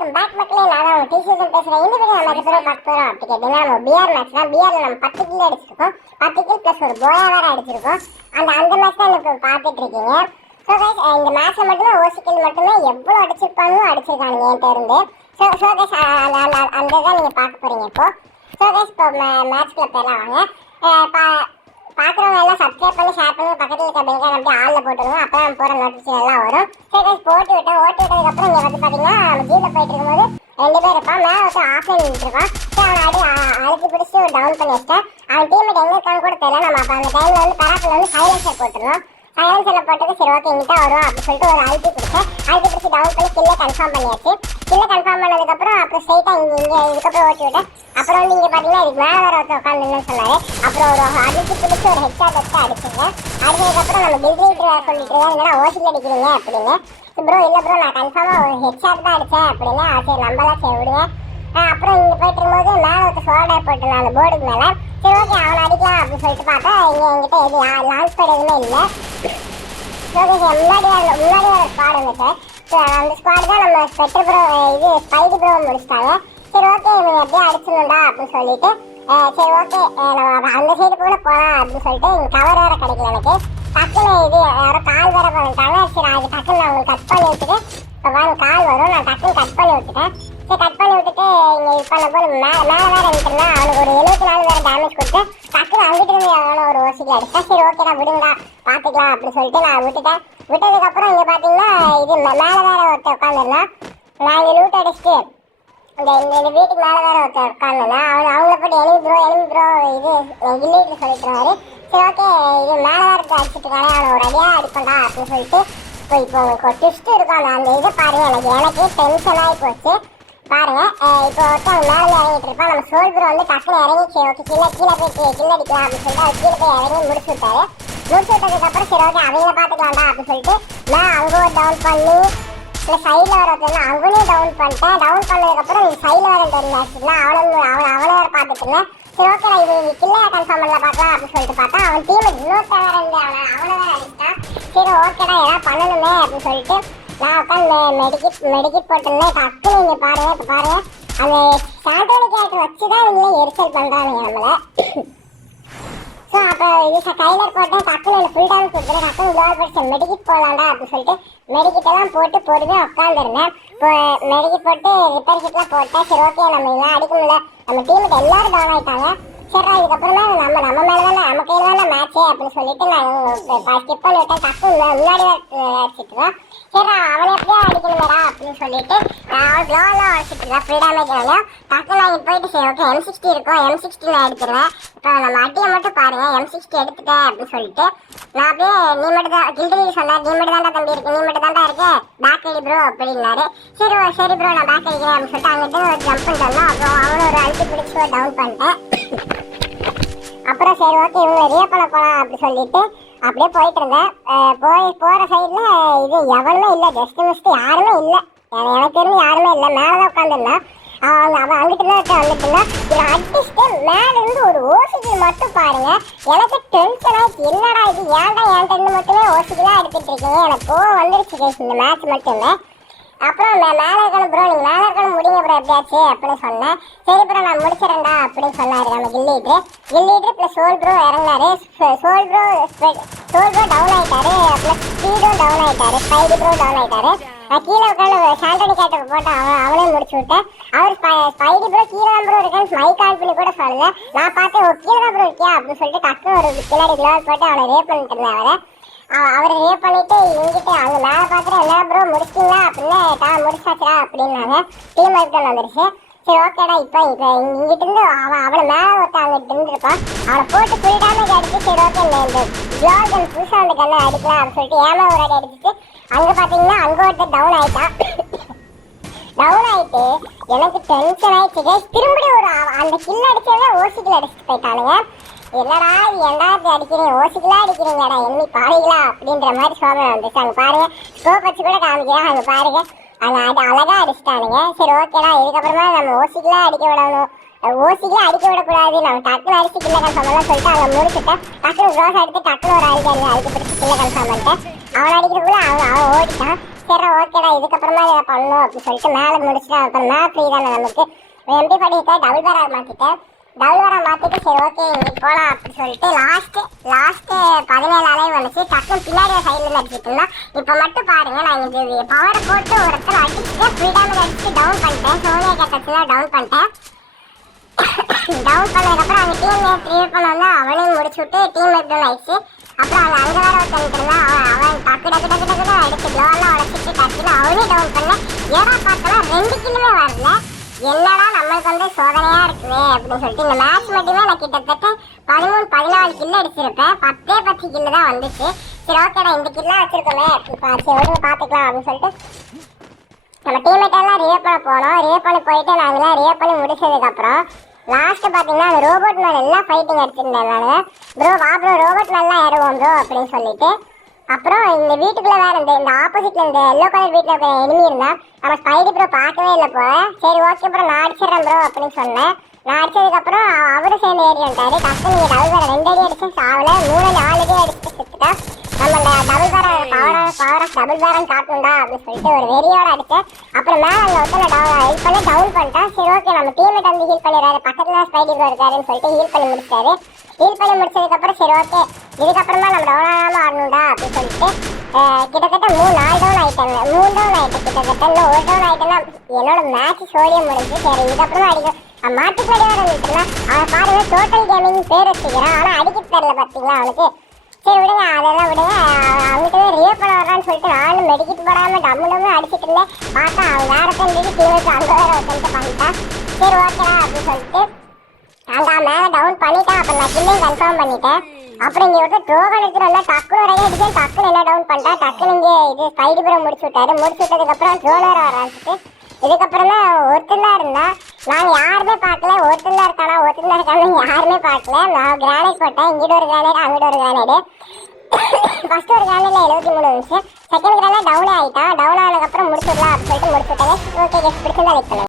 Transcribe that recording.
Welcome back மக்களே. நான் உங்க டீச்சர் பேசுறேன். இந்த வீடியோ நம்ம எதை பார்க்க போறோம் அப்படி கேட்டீங்கன்னா, நம்ம பிஆர் மேட்ச் தான். பிஆர்ல நம்ம 10 கில் அடிச்சிருக்கோம். 10 கில் பிளஸ் ஒரு போயா வேற அடிச்சிருக்கோம். அந்த மேட்ச் தான் எனக்கு பார்த்துட்டு இருக்கீங்க. ஸோ கைஸ், இந்த மேட்ச்ல மட்டுமே ஓசிக்கல் மட்டுமே எவ்வளோ அடிச்சிருப்பாங்களோ அடிச்சிருக்காங்க என்கிட்ட இருந்து. ஸோ கைஸ், அந்த தான் நீங்க பார்க்க போறீங்க இப்போ. ஸோ கைஸ், இப்போ மேட்ச்ல போயிடலாம் வாங்க. பார்க்குறவங்க எல்லாம் சப்ஸ்கிரைப் பண்ணி ஷேர் பண்ணி பக்கத்தில் இருக்க பெல்லைக்கான அப்படியே ஆளில் போட்டுருங்க. அப்போ நம்ம போகிற நோட்டிஃபிகேஷன் எல்லாம் வரும். சரி கைஸ், ஓட்டி விட்டதுக்கப்புறம் இங்கே வந்து பார்த்தீங்கன்னா நம்ம ஜீவில் போயிட்டு இருக்கும்போது 2 பேர் இருப்பான். மேலே வந்து ஆஃப்லைன் இருப்பான். ஸோ அவனை அழுத்தி பிடிச்சி ஒரு டவுன் பண்ணி வச்சிட்டேன். அவன் டீம்மேட் எங்கே இருக்கான்னு கூட தெரியல. நம்ம அப்போ அந்த டைமில் வந்து பராக்கில் வந்து சைலன்சர் போட்டுருந்தோம். சைலன்சரில் போட்டது சரி ஓகே இங்கிட்ட வரும் அப்படின்னு சொல்லிட்டு ஒரு அழுத்தி பிடிச்சி டவுன் பண்ணி கில்லை கன்ஃபார்ம் பண்ணியாச்சு. கில்லை கன்ஃபார்ம் பண்ணதுக்கப்புறம் அப்புறம் ஸ்ட்ரைட்டாக இங்கே இதுக்கப்புறம் ஓட்டி விட்டேன். அப்புறம் வந்து இங்கே பார்த்தீங்கன்னா இதுக்கு மேலே வேறு ஒருத்தர் உட்காந்துன்னு சொன்னார். அப்புறம் ஒரு அடிச்சு பிடிச்சி ஒரு ஹெட்ஷாட் வச்சு அடிச்சிருக்கேன். அடிச்சதுக்கப்புறம் நம்ம கில்ரீட் சொல்லிட்டு இருக்கேன், இல்லைனா ஓசியில் அடிக்கிறீங்க அப்படின்னு. ப்ரோ இல்லை ப்ரோ, நான் கன்ஃபார்மாக ஒரு ஹெட்ஷாட் தான் அடித்தேன் அப்படின்னு. சரி நம்பலாம், சரி விடுங்க. அப்புறம் இங்கே போயிட்டு இருக்கும்போது மேலே ஒரு சோல்டர் போட்டுருந்தேன் அந்த போர்டுக்கு மேலே. சரி ஓகே அவனை அடிக்கலாம் அப்படின்னு சொல்லிட்டு பார்த்தா என்கிட்ட எது லான்ச் பேட் எதுவுமே இல்லை. முன்னாடி ஒரு ஸ்குவாட் இருந்துச்சு. ஸோ அந்த ஸ்குவாட் தான் நம்ம ஸ்பெட்டர் ப்ரோ ஸ்பைடி ப்ரோ முடிச்சிட்டாங்க. சரி ஓகே இவங்க எப்படியும் அடிச்சிடணும்டா அப்படின்னு சொல்லிட்டு சரி ஓகே நம்ம அந்த சைடு கூட போகலாம் அப்படின்னு சொல்லிட்டு இங்கே கவர் வேறு கிடைக்கல எனக்கு. டக்குன்னு யாரோ கால் வேறு பண்ணிட்டாங்க. சரி அது டக்குன்னு நான் உங்களுக்கு கட் பண்ணி விட்டுட்டு இப்போ வாங்க கால் வரும், நான் டக்குன்னு கட் பண்ணி விட்டுட்டேன். சரி கட் பண்ணி விட்டுட்டு இங்கே இது பண்ண போது மேலே வேறு இருந்துட்டுனா அவனுக்கு ஒரு 74 வேறு டேமேஜ் கொடுத்து டக்குன்னு அங்கிட்டு இருந்து அவனை ஒரு ஓசிக்கு அடிச்சா. சரி ஓகேடா விடுங்கடா பார்த்துக்கலாம் அப்படின்னு சொல்லிட்டு நான் விட்டுட்டேன். விட்டதுக்கப்புறம் இங்கே பார்த்தீங்கன்னா இது மேலே வேறு ஒருத்தர் உட்காந்துருந்தான். நான் இங்கே லூட் அடிச்சுட்டு இந்த வீட்டுக்கு மேலே வேறு ஒருத்தர் உட்காந்துருந்தான். அவங்கள போட்டு எனிமி ப்ரோ இது இல்லைட்டு சொல்லிட்டு இருந்தாரு. சரி ஓகே இது மேலே வேறு அடிச்சுட்டு இருக்கானே அவனை ஒரு அடியாக அடிப்பண்டா அப்படின்னு சொல்லிட்டு இப்போ உங்களுக்கு ட்விஸ்ட்டு இருக்கும். அந்த இதை பாருங்கள், எனக்கே டென்ஷன் ஆகி போச்சு பாருங்க. இப்போ ஒருத்தர் மேலே இறங்கிட்டு இருப்பான். நம்ம சோல்பர் வந்து டக்குன்னு இறங்கி சரி ஓகே கீழே போய் கில் அடிக்கலாம் அப்படின்னு சொல்லிட்டு அவர் கீழே போய் இறங்கி முடிச்சு விட்டாரு. முடிச்சு விட்டதுக்கப்புறம் சரி ஓகே அவங்கள பார்த்துக்கலாம்டா அப்படின்னு சொல்லிட்டு நான் அங்கே ஒரு டவுன் பண்ணி இல்லை சைடில் வர ஒருத்தர் அவனையும் டவுன் பண்ணிட்டேன். டவுன் பண்ணதுக்கப்புறம் சைடில் வர இருந்துச்சுன்னா அவனை வேறு பார்த்துட்டு இருந்தேன். சரி ஓகே நான் இது கில்லையா கன்ஃபார்ம் பண்ணல பார்க்கலாம் அப்படின்னு சொல்லிட்டு பார்த்தா அவன் டீம் இன்னொருத்தர் வேறு இருந்து அவனை வேறு அடிச்சிட்டான். சரி ஓகேடா எதாவது பண்ணணுமே அப்படின்னு சொல்லிட்டு நான் உட்காந்து மெடிக்கிட் போட்டிருந்தேன். டக்குன்னு இங்கே பாருங்கள், இப்போ பாருங்கள் அந்த சாண்டோனி கேரக்டர் வச்சு தான் இவங்களே எரிச்சல் பண்ணுறாங்க நம்மளை. ஸோ அப்போ இது கைலர் போட்டேன். டக்குன்னு எனக்கு ஃபுல் டேமேஜ் கொடுத்துருக்கேன். டக்குன்னு க்ளோவல் படிச்சேன் மெடிக்கிட் போகலாண்டா அப்படின்னு சொல்லிட்டு மெடிக்கிட்டெல்லாம் போட்டு பொறுமையாக உட்காந்துருந்தேன். இப்போ மெடிக்கிட் போட்டு ரிப்பேர் கிட்லாம் போட்டேன். சரி ஓகே நம்ம இதெல்லாம் அடிக்க முடியல, நம்ம டீமுக்கு எல்லோரும் டவுன் ஆகிட்டாங்க. சரி இதுக்கப்புறமா நம்ம மேலே தானே நம்ம கையில் தானே மேட்ச்சு அப்படின்னு சொல்லிட்டு நான் ஸ்கிப் பண்ணி விட்டேன். டக்குன்னு முன்னாடி அடிச்சிட்டுருவேன். சரி அவனை எப்படியா அடிக்கணுமேடா அப்படின்னு சொல்லிட்டு அவன் க்ளோவெல்லாம் அடிச்சிட்டுருவேன். ஃபுல் டேமேஜ் ஆகலையும் டக்குன்னு நான் போயிட்டு சரி ஓகே M60 இருக்கும், M60 நான் எடுத்துருவேன். இப்போ நம்ம அடியை மட்டும் பாருங்கள், M60 எடுத்துட்டேன் அப்படின்னு சொல்லிட்டு நான் அப்படியே நீ மட்டும் தான் கில்ட்ரி சொன்னேன், நீ மட்டும் தான்டா தம்பி இருக்கு, நீ மட்டும் தான்டா இருக்கு, பேக் அடி ப்ரோ அப்படின்னாரு. சரி ப்ரோ நான் பேக் அடிக்கிறேன் அப்படின்னு சொல்லிட்டு அங்கிட்டு ஒரு ஜம்ப் பண்ணிட்டு அப்புறம் அவனை ஒரு அழுத்தி பிடிச்சி ஒரு டவுன் பண்ணிட்டேன். அப்புறம் சரி ஓகே இவங்க ரியே பண்ண போகலாம் அப்படி சொல்லிட்டு அப்படியே போயிட்டு இருந்தேன். போகிற சைடில் இது எவனுமே இல்லை, ஜஸ்ட்டு யாருமே இல்லை, எனக்கு தெரிஞ்சு யாருமே இல்லை. மேலே தான் உட்காந்துருந்தான். அவன் அங்கிட்டு தான் வந்துட்டுனா இதை அடிச்சுட்டு மேலே இருந்து ஒரு ஓசிக்கு மட்டும் பாருங்க. எனக்கு டென்ஷன் ஆகிடுச்சு, என்னடா இது ஏன்டா என்கிட்ட இருந்து மட்டுமே ஓசிக்கு தான் எடுத்துகிட்டு இருக்கீங்க, எனக்கு கோவம் வந்துருச்சு இந்த மேட்ச் மட்டும் இல்லை. அப்புறம் மேலே இருக்கணும் ப்ரோ, நீங்கள் மேலே இருக்கணும் முடிங்க ப்ரோ எப்படியாச்சு அப்படின்னு சொன்னேன். சரி ப்ரோ நான் முடிச்சிடறேன்டா அப்படின்னு சொன்னார் நம்ம கில்லீட்ரு ப்ளஸ் சோல் ப்ரோ இறங்கினாரு. சோல் ப்ரோ டவுன் ஆகிட்டாரு, ப்ளஸ் ஸ்பீடும் டவுன் ஆகிட்டாரு, ஸ்பைடி ப்ரோ டவுன் ஆகிட்டாரு. நான் கீழே உட்காந்து சாண்டனி கேட்டை போட்டு அவனே முடிச்சு விட்டேன். அவர் ஸ்பைடி ப்ரோ கீழே தான் ப்ரோ இருக்கான்னு மைக் ஆன் பண்ணி கூட சொல்லலை. நான் பார்த்தேன் கீழே தான் ப்ரோ இருக்கியா அப்படின்னு சொல்லிட்டு டக்கு ஒரு பின்னாடி க்ளோவல் போட்டு அவனை ரேப் பண்ணிட்டு இருந்தேன். அவரை ரேப் பண்ணிட்டு இங்கிட்டு அங்கே மேலே பார்த்துட்டு என்ன ப்ரோ முடிச்சிங்களா அப்படின்னு முடிச்சாச்சுடா அப்படின்னாங்க. டீம் ஒர்க் வந்துருச்சு. சரி ஓகேடா இப்போ இங்கிட்டு இருந்து அவனை மேலே ஒருத்தன் அங்கிட்டு இருந்துருப்பான். அவனை போட்டு ஃபுல் டேமேஜ் அடிச்சு சரி ஓகே இந்த க்ளோவல் புதுசாக அந்த கல்லை அடிக்கலாம் அப்படின்னு சொல்லிட்டு ஏமா ஒரு அடி அடிச்சுட்டு அங்கே பார்த்தீங்கன்னா அங்கே ஒருத்தர் டவுன் ஆகிட்டான். டவுன் ஆகிட்டு எனக்கு டென்ஷன் ஆகிடுச்சு. திரும்பி ஒரு அந்த கில் அடிச்சதை ஓசிக்கில் அடிச்சுட்டு போயிட்டானுங்க. என்னடா இது எண்டாவது அடிக்கிறீங்க, ஓசிக்கெல்லாம் அடிக்கிறீங்கடா எண்ணி பாருங்களா அப்படின்ற மாதிரி சோதனை வந்துச்சு. அங்கே பாருங்க ஸ்கோப் வச்சு கூட காமிக்கிறேன், அங்கே பாருங்க அங்கே அழகாக அடிச்சிட்டானுங்க. சரி ஓகேடா இதுக்கப்புறமா நம்ம ஓசிக்கெல்லாம் அடிக்க விடணும், ஓசிக்கெல்லாம் அடிக்க விடக்கூடாது, நம்ம டக்குன்னு அடிச்சு கில்லை கன்ஃபார்ம் சொல்லிட்டு அங்கே முடிச்சுட்டேன். டக்குன்னு க்ளோஸ் எடுத்து டக்குன்னு ஒரு அடிக்க பிடிச்சி கில்லை கன்ஃபார்ம் பண்ணிட்டேன். அவன் அடிக்கிறதுக்குள்ள அவன் ஓடிட்டான். சரி ஓகேடா இதுக்கப்புறமா இதை பண்ணணும் அப்படின்னு சொல்லிட்டு மேலே முடிச்சுட்டு அப்புறம் மேலே ஃப்ரீ தானே நமக்கு MP45 டபுள் பேரா மாற்றிட்டேன். டபுள் பேரா மாற்றிட்டு சரி ஓகே இன்னைக்கு போகலாம் அப்படின்னு சொல்லிட்டு லாஸ்ட்டு 17 அலைவு வந்துச்சு. டக்குன்னு பின்னாடி சைட்லேருந்து அடிச்சுட்டு இருந்தான். இப்போ மட்டும் பாருங்க நான் இங்கே பவரை போட்டு ஒருத்தர் அடிச்சுட்டு ஃபுல் டேமேஜ் அடிச்சுட்டு டவுன் பண்ணிட்டேன். சோனியா கேட்டச்சில் டவுன் பண்ணிட்டேன். டவுன் பண்ணதுக்கப்புறம் அவங்க டீம் க்ரியேட் பண்ண வந்து அவனையும் முடிச்சு விட்டு டீம் டவுன் ஆயிடுச்சு. அப்புறம் அவன் அங்கே வேற ஒருத்தன் இருந்தான். அவன் டக்கு அடிச்சு க்ளோவெல்லாம் உடச்சிட்டு டக்குன்னு அவனே டவுன் பண்ண ஏடா பார்க்கலாம் 2 கில்லுமே வரல. என்னடா நம்மளுக்கு வந்து சோதனையா இருக்குது அப்படின்னு சொல்லிட்டு இந்த மேட்ச் மட்டுமே நான் கிட்டத்தட்ட 13-14 கில்லு அடிச்சிருப்பேன். 10 கில்லு தான் வந்துச்சு. சரி ஓகேடா இந்த கில்லாம் வச்சிருக்கோமே சரி ஒழுங்கு பார்த்துக்கலாம் அப்படின்னு சொல்லிட்டு நம்ம டீம்மேட்டெல்லாம் ரிவே பண்ண போனோம். ரிவே பண்ணி போயிட்டு நாங்களாம் ரிவே பண்ணி முடிச்சதுக்கப்புறம் லாஸ்ட்டு பார்த்தீங்கன்னா அந்த ரோபோட் மேலே எல்லாம் ஃபைட்டிங் அடிச்சிருந்தேன் நான். ப்ரோ வா ப்ரோ ரோபோட் மேலாம் ஏறுவோம் ப்ரோ அப்படின்னு சொல்லிட்டு அப்புறம் இந்த வீட்டுக்குள்ளே வேறு இந்த ஆப்போசிட்டில் இந்த எல்லோ கலர் வீட்டில் இருக்கிற எனிமி இருந்தால் நம்ம ஸ்பைடி ப்ரோ பார்க்கவே இல்லை போல. சரி ஓகே ப்ரோ நான் அடிச்சிடறேன் ப்ரோ அப்படின்னு சொன்னேன். நான் அடிச்சதுக்கப்புறம் அவரும் சேர்ந்து ஏறி வந்துட்டாரு. டக்கு நீங்கள் டபுள் பேரை 2 அடி அடிச்சு சாவல 3 4 அடி அடிச்சுட்டு சுற்றுட்டா. நம்ம இந்த டபுள் பேரை பவர் ஆஃப் டபுள் பேரன் காட்டணும்டா அப்படின்னு சொல்லிட்டு ஒரு வெறியோட அடித்தேன். அப்புறம் மேலே அந்த ஒருத்தனை ஹெல்ப் பண்ணி டவுன் பண்ணிட்டான். சரி ஓகே நம்ம டீம்மேட் வந்து ஹீல் பண்ணிடுறாரு பக்கத்தில் ஸ்பைடி ப்ரோ இருக்காருன்னு சொல்லிட்டு ஹீல் பண்ணி முடிச்சாரு. ஹீல் பண்ணி முடிச்சதுக்கப்புறம் சரி ஓகே இதுக்கப்புறமா நம்ம டவுன் ஆகாமல் ஆடணும்டா அப்படின்னு சொல்லிட்டு கிட்டத்தட்ட 3-4 டவுன் ஆகிட்டாங்க. 3 டவுன் ஆகிட்டேன் கிட்டத்தட்ட. இன்னும் 1 டவுன் ஆகிட்டேன்னா என்னோட மேட்ச் சோழியம் முடிஞ்சு. சரி இதுக்கப்புறமா அடிக்க மாட்டுப்படி வர வந்துட்டுனா அவன் பாருங்க டோட்டல் கேமிங் பேர் வச்சுக்கிறான். ஆனால் அடிக்க தெரியல பார்த்தீங்களா அவனுக்கு. சரி விடுங்க அதெல்லாம் விடுங்க. அவங்ககிட்ட ரிவே பண்ண வர்றான்னு சொல்லிட்டு நானும் மெடிக்கிட்டு போடாமல் டம்முன்னு அடிச்சுட்டு இருந்தேன். பார்த்தா அவன் வேற தந்துட்டு டீமுக்கு அங்கே வேற ஒருத்தன்ட்டு பண்ணிட்டான். சரி ஓகேடா அப்படின்னு சொல்லிட்டு அங்கே மேலே டவுன் பண்ணிட்டான். அப்புறம் நான் கில்லையும் கன்ஃபார்ம் பண்ணிட்டேன். அப்புறம் இங்கே வந்து ட்ரோகன் எடுத்துட்டு வந்தால் டக்குனு வரையும் அடிச்சேன். டக்குனு என்ன டவுன் பண்ணிட்டா. டக்குனு இங்கே இது ஸ்பைடி ப்ரோ முடிச்சு விட்டாரு. முடிச்சு விட்டதுக்கப்புறம் ட்ரோனர் ஆரம்பிச்சிட்டு இதுக்கப்புறம் தான் ஒருத்தர் தான் இருந்தான். நாங்கள் யாருமே பார்க்கல. ஒருத்தர் தான் இருக்கானா யாருமே பார்க்கல. நான் கிரானைட் போட்டேன். இங்கிட்ட ஒரு கிரானைட் அங்கிட்ட ஒரு கிரானைடு. ஃபர்ஸ்ட் ஒரு கிரானைட்ல 73 இருந்துச்சு. செகண்ட் கிரானைட் டவுன் ஆகிட்டான். டவுன் ஆனதுக்கப்புறம் முடிச்சுடலாம் அப்படின்னு சொல்லிட்டு முடிச்சுட்டேன். ஓகே பிடிச்சிருந்தா லைக் பண்ணுங்க.